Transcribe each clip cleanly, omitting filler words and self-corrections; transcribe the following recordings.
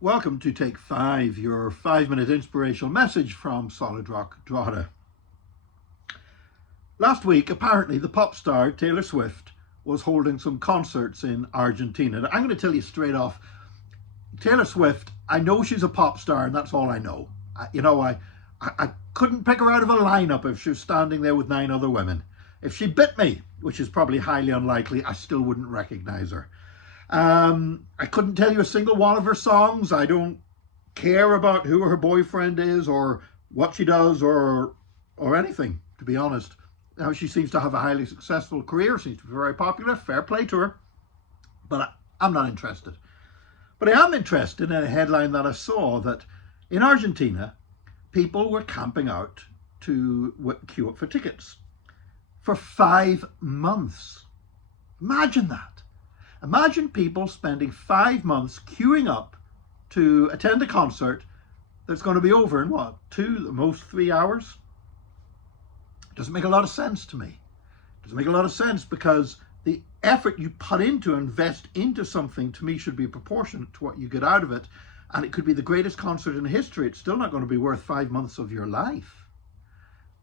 Welcome to Take 5, your 5-minute inspirational message from Solid Rock, Drogheda. Last week, apparently, the pop star Taylor Swift was holding some concerts in Argentina. Now, I'm going to tell you straight off, Taylor Swift, I know she's a pop star, and that's all I know. I couldn't pick her out of a lineup if she was standing there with 9 other women. If she bit me, which is probably highly unlikely, I still wouldn't recognize her. I couldn't tell you a single one of her songs. I don't care about who her boyfriend is or what she does or anything, to be honest. Now, she seems to have a highly successful career, seems to be very popular, fair play to her, but I'm not interested. But I am interested in a headline that I saw that in Argentina, people were camping out to queue up for tickets for 5 months. Imagine that. Imagine people spending 5 months queuing up to attend a concert that's going to be over in what, 2, at most 3 hours? Doesn't make a lot of sense to me. Doesn't make a lot of sense because the effort you put into, invest into something, to me should be proportionate to what you get out of it. And it could be the greatest concert in history. It's still not going to be worth 5 months of your life.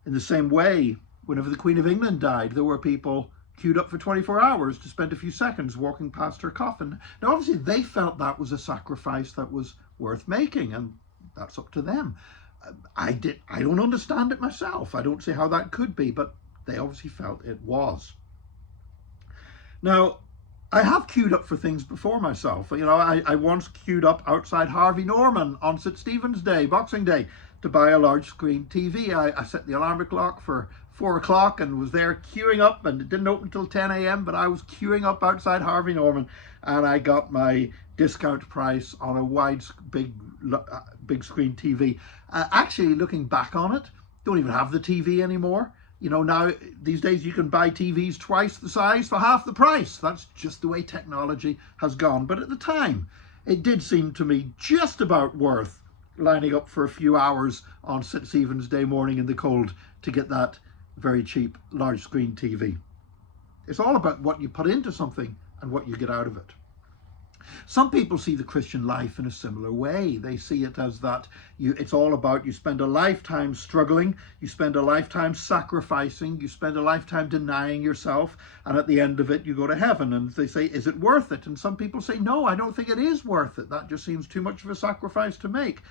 In the same way, whenever the Queen of England died, there were people queued up for 24 hours to spend a few seconds walking past her coffin. Now, obviously, they felt that was a sacrifice that was worth making, and that's up to them. I don't understand it myself. I don't see how that could be, but they obviously felt it was. Now, I have queued up for things before myself. You know, I once queued up outside Harvey Norman on St. Stephen's Day, Boxing Day, to buy a large screen TV. I set the alarm clock for 4 o'clock and was there queuing up, and it didn't open until 10 a.m. but I was queuing up outside Harvey Norman, and I got my discount price on a wide big screen TV. Actually, looking back on it, don't even have the TV anymore. You know, now these days you can buy TVs twice the size for half the price. That's just the way technology has gone. But at the time, it did seem to me just about worth lining up for a few hours on St. Stephen's Day morning in the cold to get that very cheap large screen TV. It's all about what you put into something and what you get out of it. Some people see the Christian life in a similar way. They see it as that it's all about, you spend a lifetime struggling, you spend a lifetime sacrificing, you spend a lifetime denying yourself, and at the end of it you go to heaven. And they say, is it worth it? And some people say, no, I don't think it is worth it. That just seems too much of a sacrifice to make.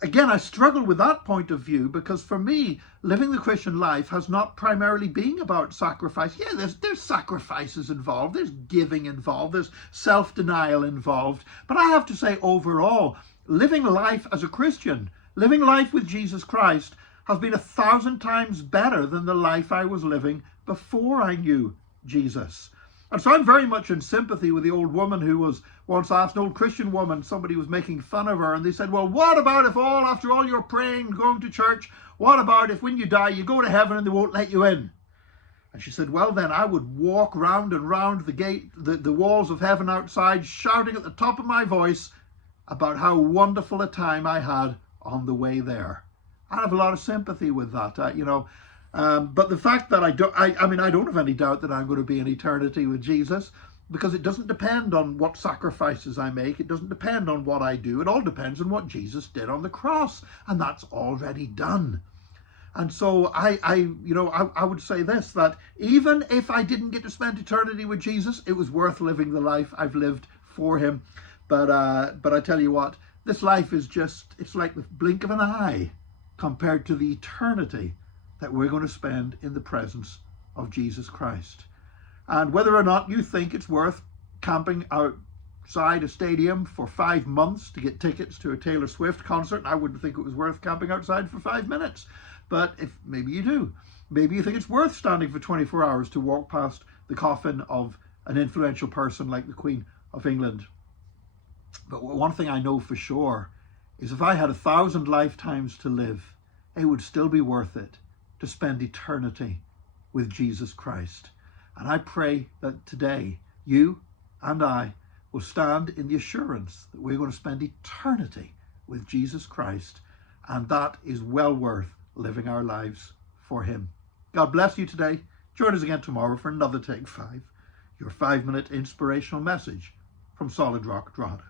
Again, I struggle with that point of view because for me, living the Christian life has not primarily been about sacrifice. Yeah, there's sacrifices involved, there's giving involved, there's self-denial involved. But I have to say, overall, living life as a Christian, living life with Jesus Christ has been 1,000 times better than the life I was living before I knew Jesus. And so I'm very much in sympathy with the old woman who was once asked, an old Christian woman, somebody was making fun of her, and they said, well, what about if after all your praying, going to church, what about if when you die, you go to heaven and they won't let you in? And she said, well, then I would walk round and round the gate, the walls of heaven outside, shouting at the top of my voice about how wonderful a time I had on the way there. I have a lot of sympathy with that, but the fact that I don't have any doubt that I'm going to be in eternity with Jesus, because it doesn't depend on what sacrifices I make. It doesn't depend on what I do. It all depends on what Jesus did on the cross, and that's already done. And so I would say this, that even if I didn't get to spend eternity with Jesus, it was worth living the life I've lived for him. But I tell you what, this life is it's like the blink of an eye compared to the eternity that we're going to spend in the presence of Jesus Christ. And whether or not you think it's worth camping outside a stadium for 5 months to get tickets to a Taylor Swift concert, I wouldn't think it was worth camping outside for 5 minutes. But if maybe you do, maybe you think it's worth standing for 24 hours to walk past the coffin of an influential person like the Queen of England. But one thing I know for sure is if I had 1,000 lifetimes to live, it would still be worth it to spend eternity with Jesus Christ. And I pray that today you and I will stand in the assurance that we're going to spend eternity with Jesus Christ, and that is well worth living our lives for him. God bless you today. Join us again tomorrow for another Take 5, your 5-minute inspirational message from Solid Rock, Drogheda.